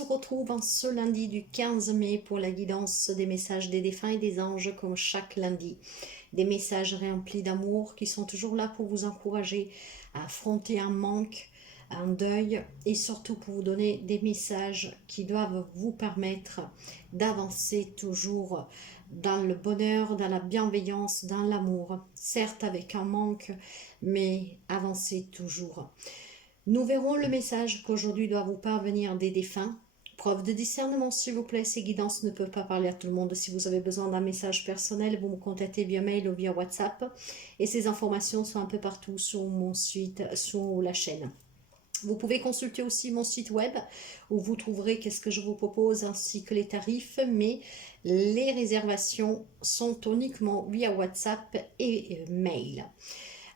se retrouve en ce lundi du 15 mai pour la guidance des messages des défunts et des anges comme chaque lundi. Des messages remplis d'amour qui sont toujours là pour vous encourager à affronter un manque, un deuil et surtout pour vous donner des messages qui doivent vous permettre d'avancer toujours dans le bonheur, dans la bienveillance, dans l'amour. Certes avec un manque, mais avancer toujours. Nous verrons le message qu'aujourd'hui doit vous parvenir des défunts. Preuve de discernement, s'il vous plaît, ces guidances ne peuvent pas parler à tout le monde. Si vous avez besoin d'un message personnel, vous me contactez via mail ou via WhatsApp. Et ces informations sont un peu partout sur mon site, sur la chaîne. Vous pouvez consulter aussi mon site web où vous trouverez qu'est-ce que je vous propose ainsi que les tarifs, mais les réservations sont uniquement via WhatsApp et mail.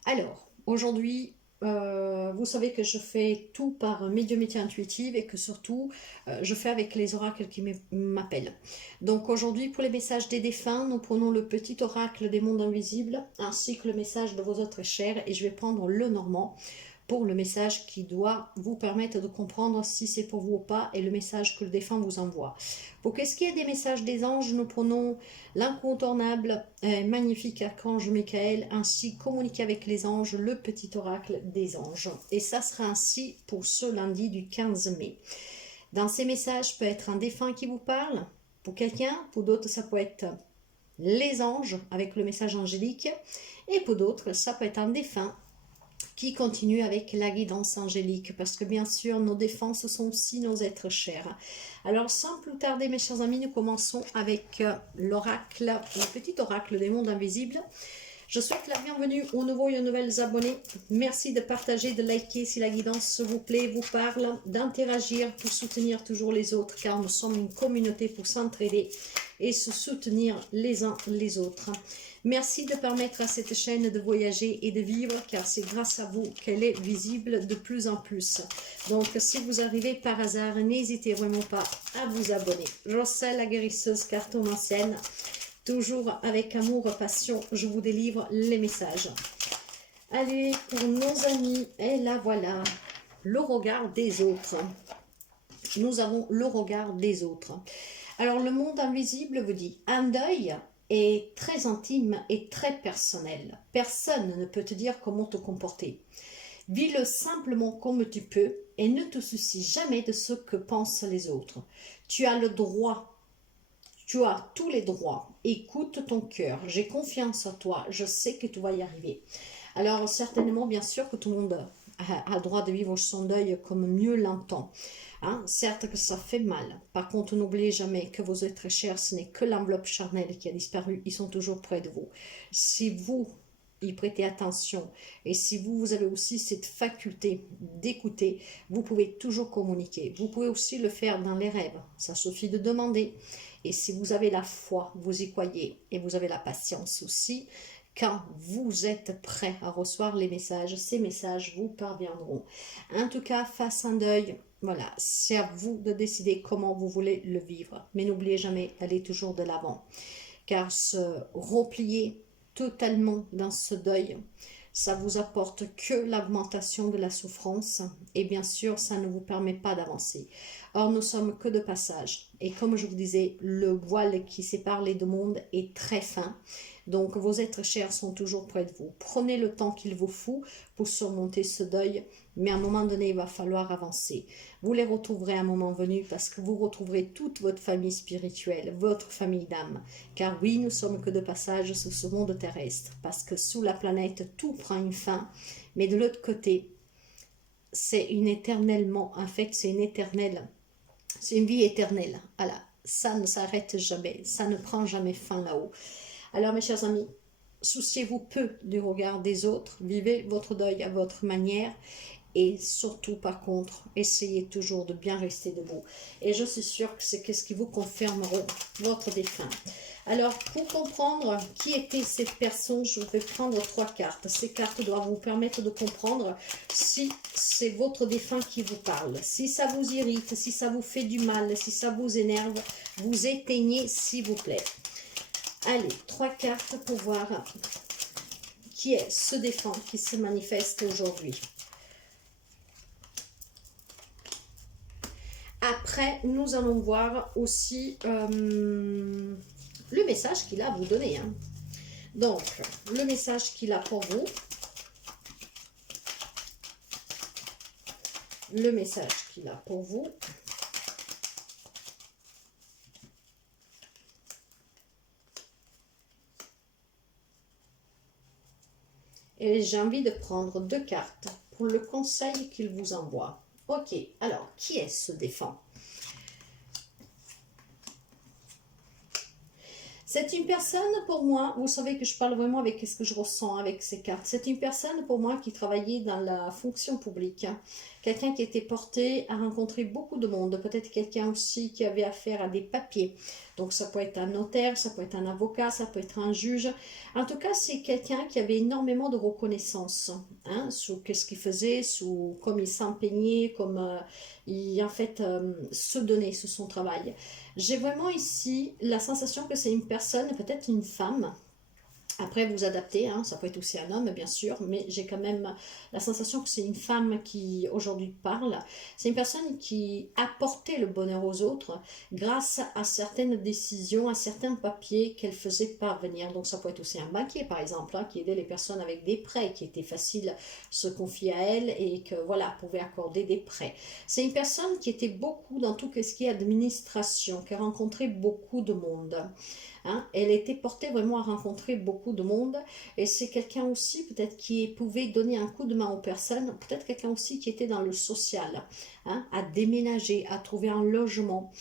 Alors, aujourd'hui, vous savez que je fais tout par médiumnité intuitive et que surtout, je fais avec les oracles qui m'appellent. Donc aujourd'hui, pour les messages des défunts, nous prenons le petit oracle des mondes invisibles ainsi que le message de vos autres chers et je vais prendre le normand pour le message qui doit vous permettre de comprendre si c'est pour vous ou pas et le message que le défunt vous envoie. Pour ce qui est des messages des anges, nous prenons l'incontournable magnifique archange Michael, ainsi communiquer avec les anges, le petit oracle des anges. Et ça sera ainsi pour ce lundi du 15 mai. Dans ces messages peut être un défunt qui vous parle, pour quelqu'un, pour d'autres ça peut être les anges avec le message angélique, et pour d'autres ça peut être un défunt qui continue avec la guidance angélique, parce que bien sûr, nos défenses sont aussi nos êtres chers. Alors, sans plus tarder, mes chers amis, nous commençons avec l'oracle, le petit oracle des mondes invisibles. Je souhaite la bienvenue aux nouveaux et aux nouvelles abonnés. Merci de partager, de liker si la guidance vous plaît, vous parle, d'interagir pour soutenir toujours les autres, car nous sommes une communauté pour s'entraider et se soutenir les uns les autres. Merci de permettre à cette chaîne de voyager et de vivre, car c'est grâce à vous qu'elle est visible de plus en plus. Donc, si vous arrivez par hasard, n'hésitez vraiment pas à vous abonner. Rossel, la guérisseuse cartomancienne, toujours avec amour, passion, je vous délivre les messages. Allez, pour nos amis, et là voilà, le regard des autres. Nous avons le regard des autres. Alors, le monde invisible vous dit, un deuil est très intime et très personnel. Personne ne peut te dire comment te comporter. Vis-le simplement comme tu peux et ne te soucie jamais de ce que pensent les autres. Tu as le droit, tu as tous les droits. Écoute ton cœur, j'ai confiance en toi, je sais que tu vas y arriver. Alors certainement, bien sûr que tout le monde a le droit de vivre son deuil comme mieux l'entend. Hein, certes que ça fait mal. Par contre, n'oubliez jamais que vos êtres chers, ce n'est que l'enveloppe charnelle qui a disparu. Ils sont toujours près de vous. Si vous y prêtez attention et si vous avez aussi cette faculté d'écouter, vous pouvez toujours communiquer. Vous pouvez aussi le faire dans les rêves. Ça suffit de demander. Et si vous avez la foi, vous y croyez et vous avez la patience aussi, quand vous êtes prêt à recevoir les messages, ces messages vous parviendront. En tout cas, face à un deuil, voilà, c'est à vous de décider comment vous voulez le vivre. Mais n'oubliez jamais d'aller toujours de l'avant. Car se replier totalement dans ce deuil, ça vous apporte que l'augmentation de la souffrance. Et bien sûr, ça ne vous permet pas d'avancer. Or, nous sommes que de passage. Et comme je vous disais, le voile qui sépare les deux mondes est très fin. Donc, vos êtres chers sont toujours près de vous. Prenez le temps qu'il vous faut pour surmonter ce deuil, mais à un moment donné, il va falloir avancer. Vous les retrouverez à un moment venu parce que vous retrouverez toute votre famille spirituelle, votre famille d'âme. Car oui, nous sommes que de passage sur ce monde terrestre, parce que sous la planète, tout prend une fin, mais de l'autre côté, c'est une éternellement, en fait, c'est une vie éternelle. Voilà, ça ne s'arrête jamais, ça ne prend jamais fin là-haut. Alors mes chers amis, souciez-vous peu du regard des autres, vivez votre deuil à votre manière et surtout par contre, essayez toujours de bien rester debout. Et je suis sûre que c'est ce qui vous confirmeront votre défunt. Alors pour comprendre qui étaient ces personnes, je vais prendre 3 cartes. Ces cartes doivent vous permettre de comprendre si c'est votre défunt qui vous parle. Si ça vous irrite, si ça vous fait du mal, si ça vous énerve, vous éteignez s'il vous plaît. Allez, 3 cartes pour voir qui est ce défunt qui se manifeste aujourd'hui. après, nous allons voir aussi le message qu'il a à vous donner. Hein. Donc, le message qu'il a pour vous. Le message qu'il a pour vous. Et j'ai envie de prendre 2 cartes pour le conseil qu'il vous envoie. Ok, alors, qui est-ce défunt? C'est une personne pour moi, vous savez que je parle vraiment avec ce que je ressens avec ces cartes. C'est une personne pour moi qui travaillait dans la fonction publique. Hein. Quelqu'un qui était porté à rencontrer beaucoup de monde. Peut-être quelqu'un aussi qui avait affaire à des papiers. Donc ça peut être un notaire, ça peut être un avocat, ça peut être un juge. En tout cas, c'est quelqu'un qui avait énormément de reconnaissance. Hein, sous qu'est-ce qu'il faisait, sous comme il s'empeignait, comme il en fait se donnait sous son travail. J'ai vraiment ici la sensation que c'est une personne, peut-être une femme. Après, vous adaptez, hein, ça peut être aussi un homme, bien sûr, mais j'ai quand même la sensation que c'est une femme qui aujourd'hui parle. C'est une personne qui apportait le bonheur aux autres grâce à certaines décisions, à certains papiers qu'elle faisait parvenir. Donc, ça peut être aussi un banquier, par exemple, hein, qui aidait les personnes avec des prêts, qui était facile de se confier à elle et que, voilà, pouvait accorder des prêts. C'est une personne qui était beaucoup dans tout ce qui est administration, qui a rencontré beaucoup de monde. Hein, elle était portée vraiment à rencontrer beaucoup de monde et c'est quelqu'un aussi peut-être qui pouvait donner un coup de main aux personnes, peut-être quelqu'un aussi qui était dans le social, hein, à déménager, à trouver un logement.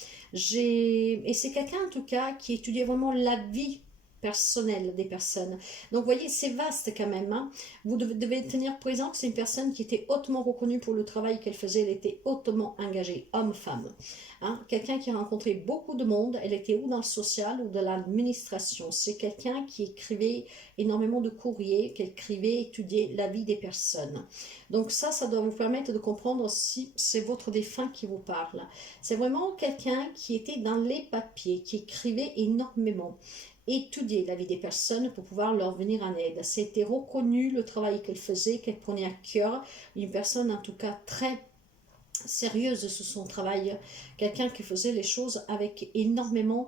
Et c'est quelqu'un en tout cas qui étudiait vraiment la vie personnelle des personnes. Donc vous voyez, c'est vaste quand même. Hein. Vous devez tenir présent que c'est une personne qui était hautement reconnue pour le travail qu'elle faisait, elle était hautement engagée, homme-femme. Hein, quelqu'un qui a rencontré beaucoup de monde, elle était ou dans le social ou dans l'administration. C'est quelqu'un qui écrivait énormément de courriers, qui écrivait, étudiait la vie des personnes. Donc ça doit vous permettre de comprendre si c'est votre défunt qui vous parle. C'est vraiment quelqu'un qui était dans les papiers, qui écrivait énormément étudier la vie des personnes pour pouvoir leur venir en aide. C'était reconnu le travail qu'elle faisait, qu'elle prenait à cœur, une personne en tout cas très sérieuse sur son travail, quelqu'un qui faisait les choses avec énormément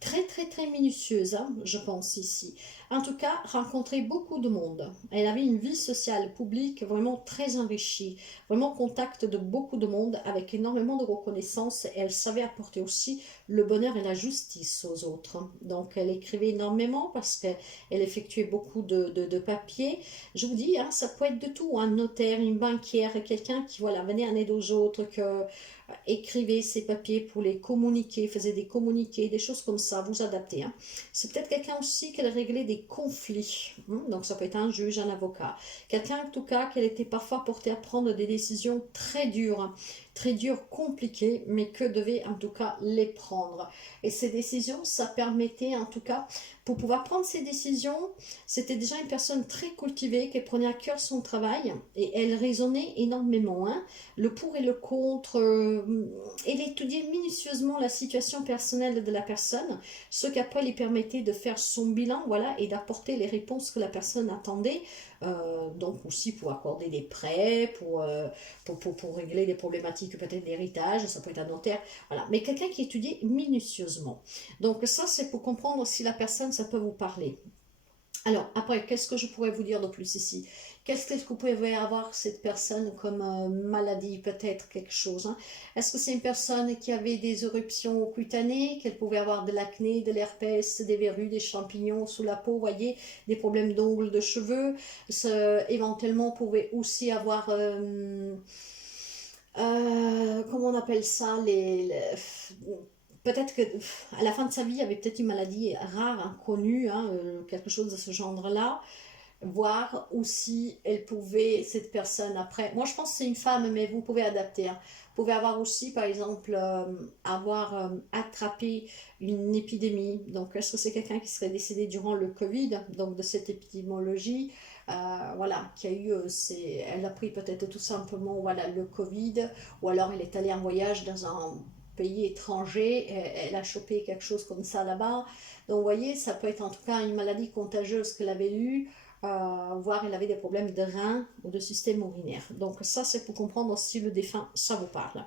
très très très minutieuse, hein, je pense ici. En tout cas, rencontrer beaucoup de monde. Elle avait une vie sociale publique vraiment très enrichie, vraiment contact de beaucoup de monde avec énormément de reconnaissance et elle savait apporter aussi le bonheur et la justice aux autres. Donc elle écrivait énormément parce qu'elle effectuait beaucoup de papiers. Je vous dis, hein, ça peut être de tout, un notaire, une banquière, quelqu'un qui voilà, venait en aide aux autres, que écrivait ses papiers pour les communiquer, faisait des communiqués, des choses comme ça, vous adaptez. Hein. C'est peut-être quelqu'un aussi qui réglait des conflits, hein. Donc ça peut être un juge, un avocat. Quelqu'un en tout cas qu'elle était parfois portée à prendre des décisions très dures, compliquées, mais que devait en tout cas les prendre. Et ces décisions, ça permettait en tout cas, pour pouvoir prendre ces décisions, c'était déjà une personne très cultivée qui prenait à cœur son travail et elle raisonnait énormément. Hein. Le pour et le contre, elle étudiait minutieusement la situation personnelle de la personne, ce qu'après lui permettait de faire son bilan, voilà, et d'apporter les réponses que la personne attendait. Donc aussi pour accorder des prêts, pour régler des problématiques peut-être d'héritage, ça peut être un notaire, voilà. Mais quelqu'un qui étudie minutieusement. Donc ça c'est pour comprendre si la personne ça peut vous parler. Alors, après, qu'est-ce que je pourrais vous dire de plus ici? Qu'est-ce que vous pouvez avoir cette personne comme maladie, peut-être quelque chose, hein? Est-ce que c'est une personne qui avait des éruptions cutanées, qu'elle pouvait avoir de l'acné, de l'herpès, des verrues, des champignons sous la peau, voyez, des problèmes d'ongles, de cheveux, éventuellement pouvait aussi avoir... comment on appelle ça, peut-être que à la fin de sa vie, il y avait peut-être une maladie rare, inconnue, hein, quelque chose de ce genre-là. Voir aussi, elle pouvait, cette personne après, moi je pense que c'est une femme, mais vous pouvez adapter. Hein. Vous pouvez avoir aussi, par exemple, avoir attrapé une épidémie. Donc, est-ce que c'est quelqu'un qui serait décédé durant le Covid, donc de cette épidémiologie, voilà, qui a eu, elle a pris peut-être tout simplement, voilà, le Covid, ou alors elle est allée en voyage dans un pays étranger, elle a chopé quelque chose comme ça là-bas. Donc, vous voyez, ça peut être en tout cas une maladie contagieuse qu'elle avait eue. voire elle avait des problèmes de reins ou de système urinaire. Donc ça, c'est pour comprendre si le défunt, ça vous parle.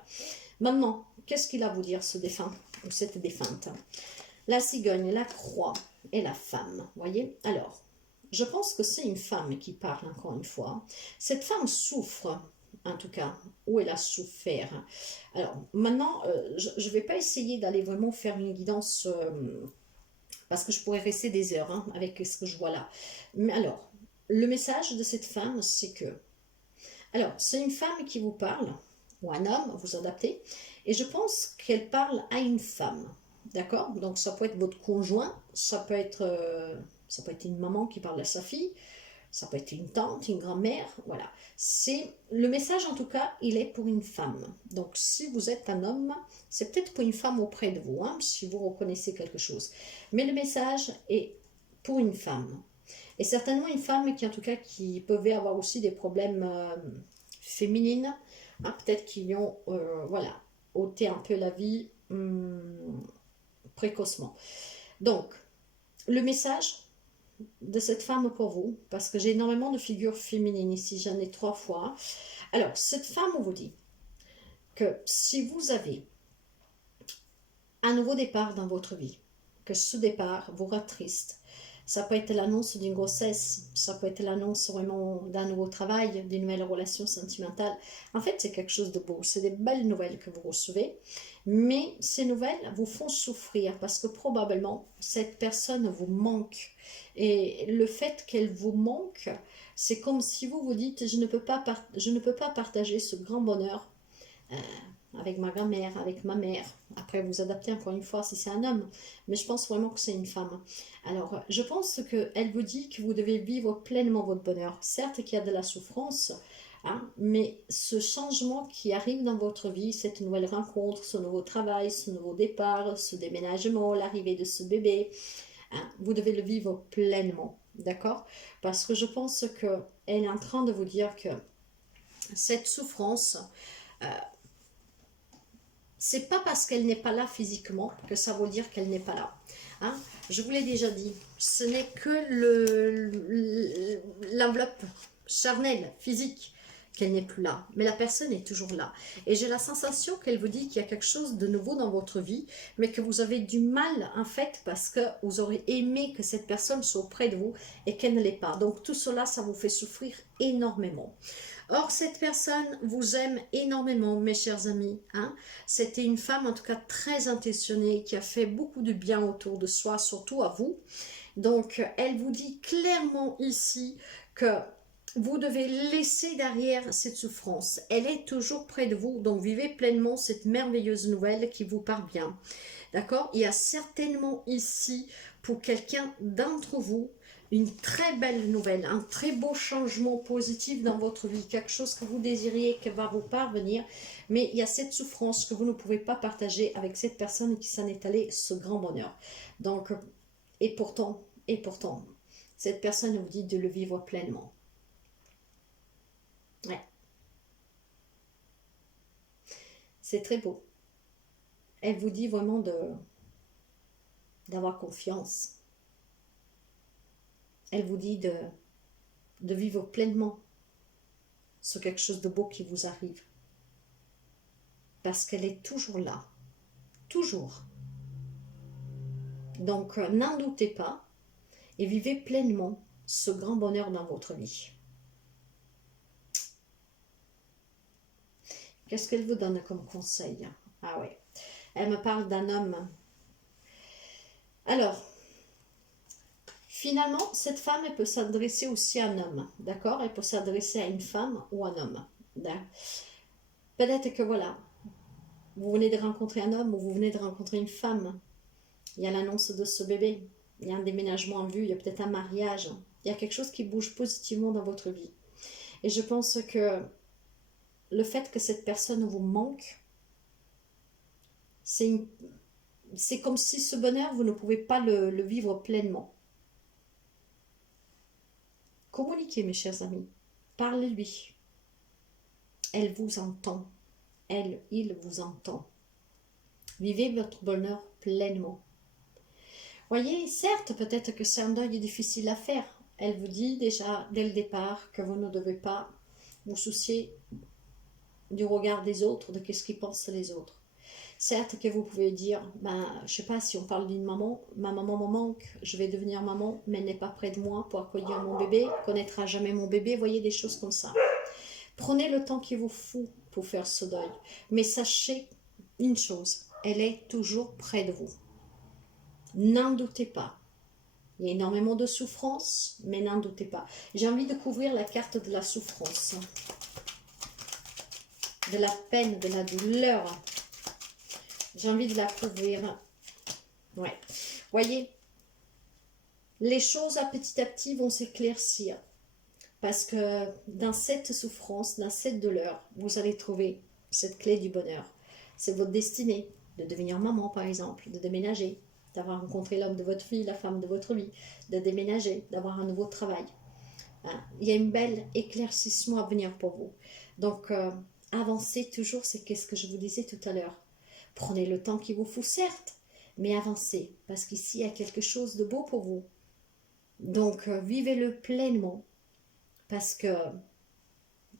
Maintenant, qu'est-ce qu'il a à vous dire, ce défunt ou cette défunte? La cigogne, la croix et la femme, voyez? Alors, je pense que c'est une femme qui parle, encore une fois. Cette femme souffre, en tout cas, ou elle a souffert. Alors, maintenant, je ne vais pas essayer d'aller vraiment faire une guidance, parce que je pourrais rester des heures hein, avec ce que je vois là. Mais alors, le message de cette femme, c'est que... Alors, c'est une femme qui vous parle, ou un homme, vous adaptez, et je pense qu'elle parle à une femme. D'accord? Donc ça peut être votre conjoint, ça peut être une maman qui parle à sa fille, ça peut être une tante, une grand-mère, voilà. C'est le message en tout cas, il est pour une femme. Donc si vous êtes un homme, c'est peut-être pour une femme auprès de vous, hein, si vous reconnaissez quelque chose. Mais le message est pour une femme. Et certainement une femme qui en tout cas qui pouvait avoir aussi des problèmes féminines, hein, peut-être qui ont voilà, ôté un peu la vie précocement. Donc, le message de cette femme pour vous, parce que j'ai énormément de figures féminines ici, j'en ai 3 fois. Alors, cette femme vous dit que si vous avez un nouveau départ dans votre vie, que ce départ vous rend triste, ça peut être l'annonce d'une grossesse, ça peut être l'annonce vraiment d'un nouveau travail, d'une nouvelle relation sentimentale. En fait, c'est quelque chose de beau, c'est des belles nouvelles que vous recevez, mais ces nouvelles vous font souffrir parce que probablement cette personne vous manque. Et le fait qu'elle vous manque, c'est comme si vous vous dites, je ne peux pas partager ce grand bonheur avec ma grand-mère, avec ma mère. Après, vous adaptez encore une fois si c'est un homme, mais je pense vraiment que c'est une femme. Alors, je pense qu'elle vous dit que vous devez vivre pleinement votre bonheur. Certes qu'il y a de la souffrance, hein, mais ce changement qui arrive dans votre vie, cette nouvelle rencontre, ce nouveau travail, ce nouveau départ, ce déménagement, l'arrivée de ce bébé, hein, vous devez le vivre pleinement, d'accord? Parce que je pense qu'elle est en train de vous dire que cette souffrance, c'est pas parce qu'elle n'est pas là physiquement que ça veut dire qu'elle n'est pas là. Hein? Je vous l'ai déjà dit, ce n'est que l'enveloppe charnelle, physique, qu'elle n'est plus là. Mais la personne est toujours là. Et j'ai la sensation qu'elle vous dit qu'il y a quelque chose de nouveau dans votre vie, mais que vous avez du mal, en fait, parce que vous aurez aimé que cette personne soit auprès de vous et qu'elle ne l'est pas. Donc tout cela, ça vous fait souffrir énormément. Or, cette personne vous aime énormément, mes chers amis. Hein? C'était une femme, en tout cas, très intentionnée, qui a fait beaucoup de bien autour de soi, surtout à vous. Donc, elle vous dit clairement ici que vous devez laisser derrière cette souffrance. Elle est toujours près de vous, donc vivez pleinement cette merveilleuse nouvelle qui vous parvient. D'accord? Il y a certainement ici, pour quelqu'un d'entre vous, une très belle nouvelle, un très beau changement positif dans votre vie, quelque chose que vous désiriez qui va vous parvenir, mais il y a cette souffrance que vous ne pouvez pas partager avec cette personne qui s'en est allée, ce grand bonheur. Donc, et pourtant, cette personne vous dit de le vivre pleinement. Ouais. C'est très beau. Elle vous dit vraiment d'avoir confiance. Elle vous dit de vivre pleinement sur quelque chose de beau qui vous arrive. Parce qu'elle est toujours là. Toujours. Donc, n'en doutez pas et vivez pleinement ce grand bonheur dans votre vie. Qu'est-ce qu'elle vous donne comme conseil? Ah oui. Elle me parle d'un homme. Alors, finalement, cette femme, elle peut s'adresser aussi à un homme, d'accord? Elle peut s'adresser à une femme ou un homme. Peut-être que voilà, vous venez de rencontrer un homme ou vous venez de rencontrer une femme. Il y a l'annonce de ce bébé, il y a un déménagement en vue, il y a peut-être un mariage. Il y a quelque chose qui bouge positivement dans votre vie. Et je pense que le fait que cette personne vous manque, c'est comme si ce bonheur, vous ne pouvez pas le vivre pleinement. Communiquez, mes chers amis. Parlez-lui. Elle vous entend. Il vous entend. Vivez votre bonheur pleinement. Voyez, certes, peut-être que c'est un deuil difficile à faire. elle vous dit déjà dès le départ que vous ne devez pas vous soucier du regard des autres, de ce qu'ils pensent les autres. Certes que vous pouvez dire, ben, je sais pas, si on parle d'une maman, ma maman me manque, je vais devenir maman, mais elle n'est pas près de moi pour accueillir mon bébé, connaîtra jamais mon bébé, voyez des choses comme ça. Prenez le temps qu'il vous faut pour faire ce deuil, mais sachez une chose, elle est toujours près de vous. N'en doutez pas. Il y a énormément de souffrance, mais n'en doutez pas. J'ai envie de couvrir la carte de la souffrance, de la peine, de la douleur. J'ai envie de la couvrir. Ouais. Voyez, les choses à petit vont s'éclaircir. Parce que dans cette souffrance, dans cette douleur, vous allez trouver cette clé du bonheur. C'est votre destinée de devenir maman, par exemple, de déménager, d'avoir rencontré l'homme de votre vie, la femme de votre vie, de déménager, d'avoir un nouveau travail. Hein? Il y a une belle éclaircissement à venir pour vous. Donc, avancez toujours, c'est ce que je vous disais tout à l'heure. Prenez le temps qu'il vous faut, certes, mais avancez, parce qu'ici, il y a quelque chose de beau pour vous. Donc, vivez-le pleinement, parce que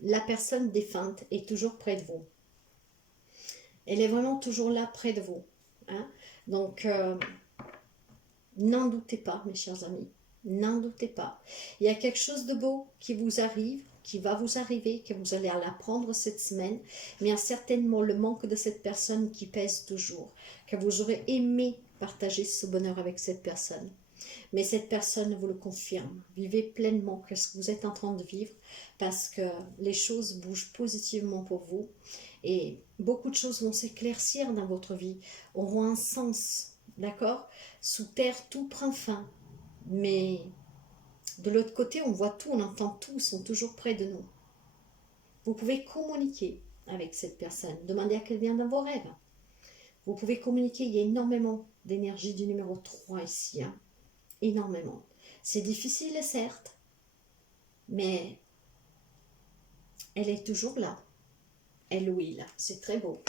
la personne défunte est toujours près de vous. Elle est vraiment toujours là, près de vous. Hein? Donc, n'en doutez pas, mes chers amis. N'en doutez pas. Il y a quelque chose de beau qui vous arrive, qui va vous arriver, que vous allez l'apprendre cette semaine, mais il y a certainement le manque de cette personne qui pèse toujours, que vous aurez aimé partager ce bonheur avec cette personne. Mais cette personne vous le confirme. Vivez pleinement ce que vous êtes en train de vivre, parce que les choses bougent positivement pour vous et beaucoup de choses vont s'éclaircir dans votre vie, auront un sens, d'accord? Sous terre, tout prend fin, mais de l'autre côté, on voit tout, on entend tout, ils sont toujours près de nous. Vous pouvez communiquer avec cette personne, demander à qu'elle vienne dans vos rêves. Vous pouvez communiquer, il y a énormément d'énergie du numéro 3 ici, hein. Énormément. C'est difficile, certes, mais elle est toujours là. Elle ou il, c'est très beau.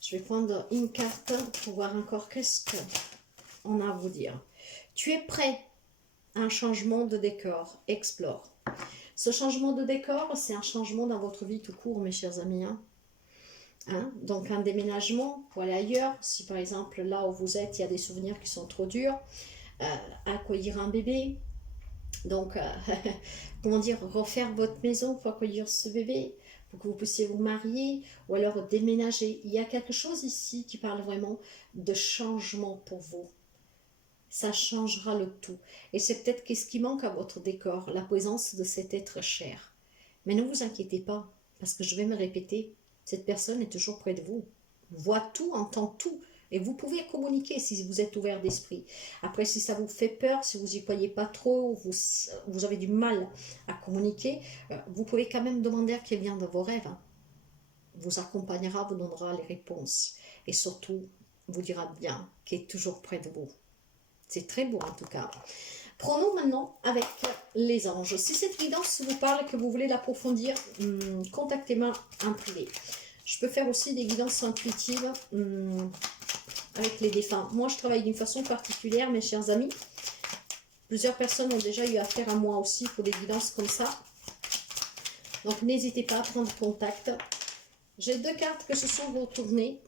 Je vais prendre une carte pour voir encore qu'est-ce qu'on a à vous dire. Tu es prêt à un changement de décor. Explore. Ce changement de décor, c'est un changement dans votre vie tout court, mes chers amis. Hein? Donc un déménagement pour aller ailleurs. Si par exemple, là où vous êtes, il y a des souvenirs qui sont trop durs. Accueillir un bébé, donc comment dire, refaire votre maison pour accueillir ce bébé, pour que vous puissiez vous marier, ou alors déménager. Il y a quelque chose ici qui parle vraiment de changement pour vous. Ça changera le tout. Et c'est peut-être qu'est-ce qui manque à votre décor, la présence de cet être cher. Mais ne vous inquiétez pas, parce que je vais me répéter, cette personne est toujours près de vous, voit tout, entend tout. Et vous pouvez communiquer si vous êtes ouvert d'esprit. Après, si ça vous fait peur, si vous n'y croyez pas trop, vous avez du mal à communiquer, vous pouvez quand même demander à quelqu'un de vos rêves. Vous accompagnera, vous donnera les réponses. Et surtout, vous dira bien qu'il est toujours près de vous. C'est très beau en tout cas. Prenons maintenant avec les anges. Si cette guidance vous parle, que vous voulez l'approfondir, contactez-moi en privé. Je peux faire aussi des guidances intuitives avec les défunts. Moi, je travaille d'une façon particulière, mes chers amis. Plusieurs personnes ont déjà eu affaire à moi aussi pour des guidances comme ça. Donc, n'hésitez pas à prendre contact. J'ai deux cartes que se sont retournées,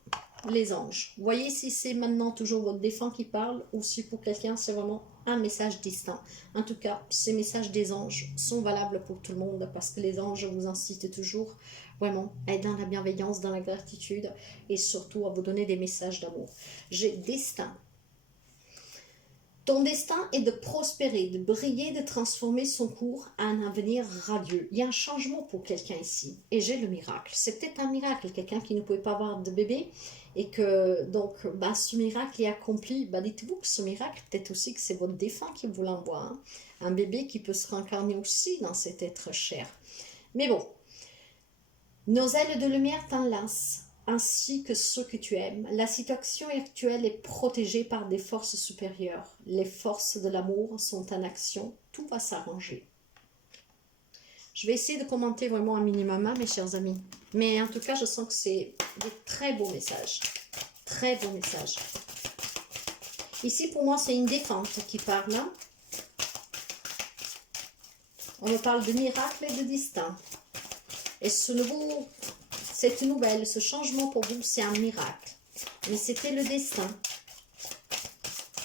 les anges. Voyez si c'est maintenant toujours votre défunt qui parle ou si pour quelqu'un, c'est vraiment un message distinct. En tout cas, ces messages des anges sont valables pour tout le monde parce que les anges vous incitent toujours vraiment à être dans la bienveillance, dans la gratitude et surtout à vous donner des messages d'amour. J'ai destin. Ton destin est de prospérer, de briller, de transformer son cours à un avenir radieux. Il y a un changement pour quelqu'un ici. Et j'ai le miracle. C'est peut-être un miracle, quelqu'un qui ne pouvait pas avoir de bébé et que donc ce miracle est accompli. Dites-vous que ce miracle, peut-être aussi que c'est votre défunt qui vous l'envoie. Hein? Un bébé qui peut se réincarner aussi dans cet être cher. Mais bon, nos ailes de lumière t'enlacent, ainsi que ceux que tu aimes. La situation actuelle est protégée par des forces supérieures. Les forces de l'amour sont en action. Tout va s'arranger. Je vais essayer de commenter vraiment un minimum, mes chers amis. Mais en tout cas, je sens que c'est des très beaux messages. Très beaux messages. Ici, pour moi, c'est une défunte qui parle. on me parle de miracle et de destin. Et cette nouvelle, ce changement pour vous, c'est un miracle. Mais c'était le destin.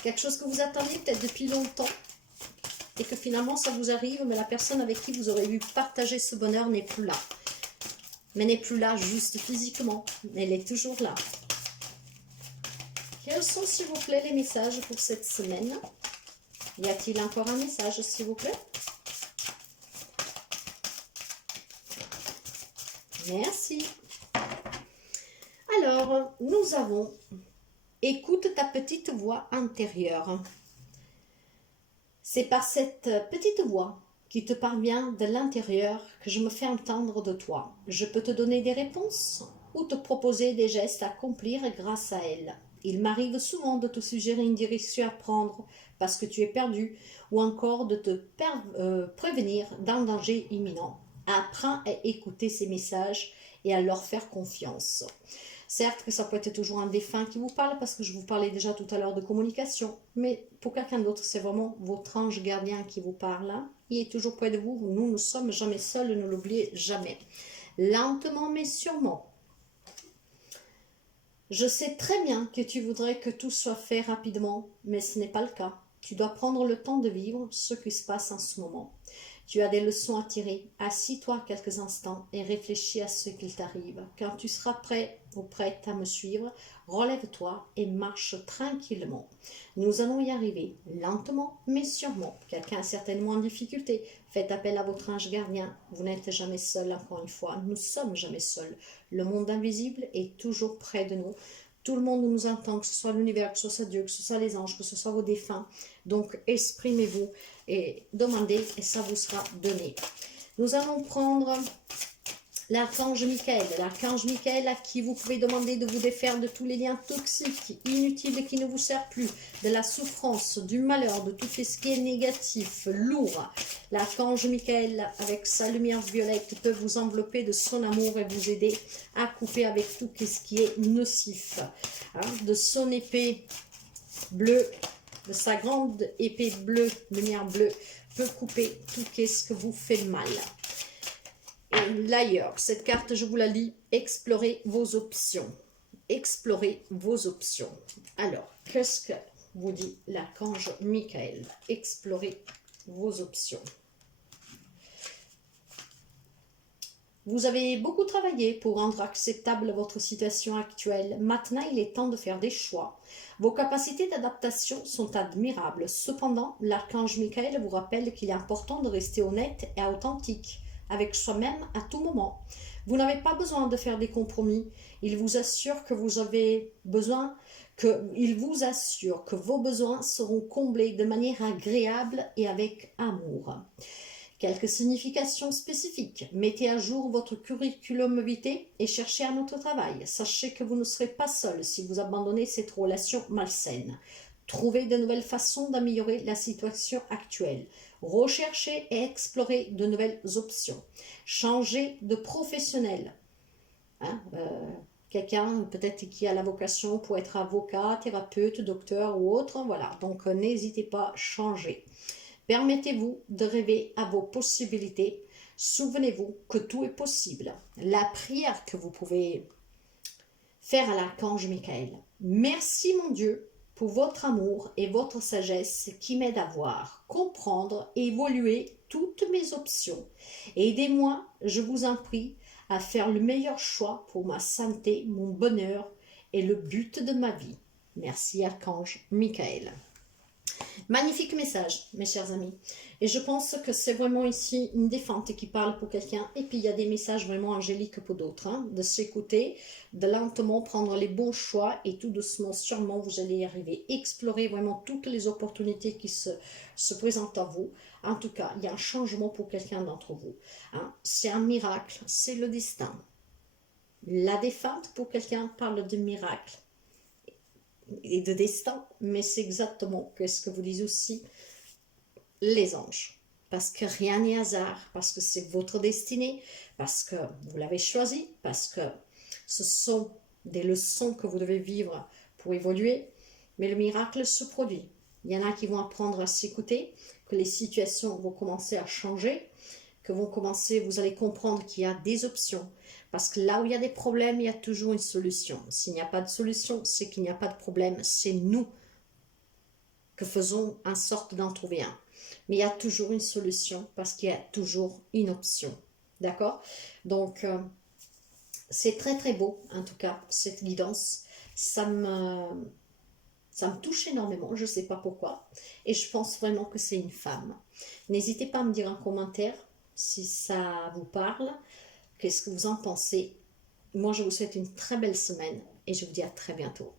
Quelque chose que vous attendiez peut-être depuis longtemps. Et que finalement ça vous arrive, mais la personne avec qui vous aurez eu partager ce bonheur n'est plus là. Mais n'est plus là juste physiquement. Mais elle est toujours là. Quels sont, s'il vous plaît, les messages pour cette semaine? Y a-t-il encore un message, s'il vous plaît? Merci. Alors, nous avons « Écoute ta petite voix intérieure ». C'est par cette petite voix qui te parvient de l'intérieur que je me fais entendre de toi. Je peux te donner des réponses ou te proposer des gestes à accomplir grâce à elle. Il m'arrive souvent de te suggérer une direction à prendre parce que tu es perdu ou encore de te prévenir d'un danger imminent. Apprends à écouter ces messages et à leur faire confiance. Certes que ça peut être toujours un défunt qui vous parle parce que je vous parlais déjà tout à l'heure de communication, mais pour quelqu'un d'autre, c'est vraiment votre ange gardien qui vous parle. Il est toujours près de vous, nous ne sommes jamais seuls, ne l'oubliez jamais. Lentement mais sûrement. Je sais très bien que tu voudrais que tout soit fait rapidement, mais ce n'est pas le cas. Tu dois prendre le temps de vivre ce qui se passe en ce moment. Tu as des leçons à tirer. Assis-toi quelques instants et réfléchis à ce qu'il t'arrive. Quand tu seras prêt ou prête à me suivre, relève-toi et marche tranquillement. Nous allons y arriver, lentement mais sûrement. Quelqu'un est certainement en difficulté. Faites appel à votre ange gardien. Vous n'êtes jamais seul, encore une fois. Nous ne sommes jamais seuls. Le monde invisible est toujours près de nous. Tout le monde nous entend, que ce soit l'univers, que ce soit Dieu, que ce soit les anges, que ce soit vos défunts. Donc, exprimez-vous et demandez et ça vous sera donné. Nous allons prendre l'archange Michael. L'archange Michael à qui vous pouvez demander de vous défaire de tous les liens toxiques, inutiles et qui ne vous servent plus, de la souffrance, du malheur, de tout ce qui est négatif, lourd. L'archange Michael, avec sa lumière violette, peut vous envelopper de son amour et vous aider à couper avec tout ce qui est nocif. De son épée bleue, de sa grande épée bleue, lumière bleue, peut couper tout ce que vous fait mal. Et l'ailleurs, cette carte, je vous la lis, explorez vos options. Explorez vos options. Alors, qu'est-ce que vous dit l'archange Michael? Explorez vos options. Vous avez beaucoup travaillé pour rendre acceptable votre situation actuelle. Maintenant, il est temps de faire des choix. Vos capacités d'adaptation sont admirables. Cependant, l'archange Michael vous rappelle qu'il est important de rester honnête et authentique avec soi-même à tout moment. Vous n'avez pas besoin de faire des compromis. Il vous assure que vous avez besoin, il vous assure que vos besoins seront comblés de manière agréable et avec amour. Quelques significations spécifiques. Mettez à jour votre curriculum vitae et cherchez un autre travail. Sachez que vous ne serez pas seul si vous abandonnez cette relation malsaine. Trouvez de nouvelles façons d'améliorer la situation actuelle. Recherchez et explorez de nouvelles options. Changez de professionnel. Quelqu'un peut-être qui a la vocation pour être avocat, thérapeute, docteur ou autre. Voilà, donc n'hésitez pas à changer. Permettez-vous de rêver à vos possibilités. Souvenez-vous que tout est possible. La prière que vous pouvez faire à l'archange Michael. Merci mon Dieu pour votre amour et votre sagesse qui m'aide à voir, comprendre et évoluer toutes mes options. Aidez-moi, je vous en prie, à faire le meilleur choix pour ma santé, mon bonheur et le but de ma vie. Merci archange Michael. Magnifique message, mes chers amis. Et je pense que c'est vraiment ici une défunte qui parle pour quelqu'un. Et puis, il y a des messages vraiment angéliques pour d'autres. De s'écouter, de lentement prendre les bons choix. Et tout doucement, sûrement, vous allez y arriver. Explorer vraiment toutes les opportunités qui se présentent à vous. En tout cas, il y a un changement pour quelqu'un d'entre vous. C'est un miracle, c'est le destin. La défunte, pour quelqu'un, parle de miracle et de destin, mais c'est exactement ce que vous disent aussi les anges. Parce que rien n'est hasard, parce que c'est votre destinée, parce que vous l'avez choisi, parce que ce sont des leçons que vous devez vivre pour évoluer, mais le miracle se produit. Il y en a qui vont apprendre à s'écouter, que les situations vont commencer à changer, que vous allez comprendre qu'il y a des options. Parce que là où il y a des problèmes, il y a toujours une solution. S'il n'y a pas de solution, c'est qu'il n'y a pas de problème. C'est nous que faisons en sorte d'en trouver un. Mais il y a toujours une solution parce qu'il y a toujours une option. D'accord? Donc, c'est très très beau, en tout cas, cette guidance. Ça me touche énormément, je ne sais pas pourquoi. Et je pense vraiment que c'est une femme. N'hésitez pas à me dire en commentaire si ça vous parle. Qu'est-ce que vous en pensez? Moi, je vous souhaite une très belle semaine et je vous dis à très bientôt.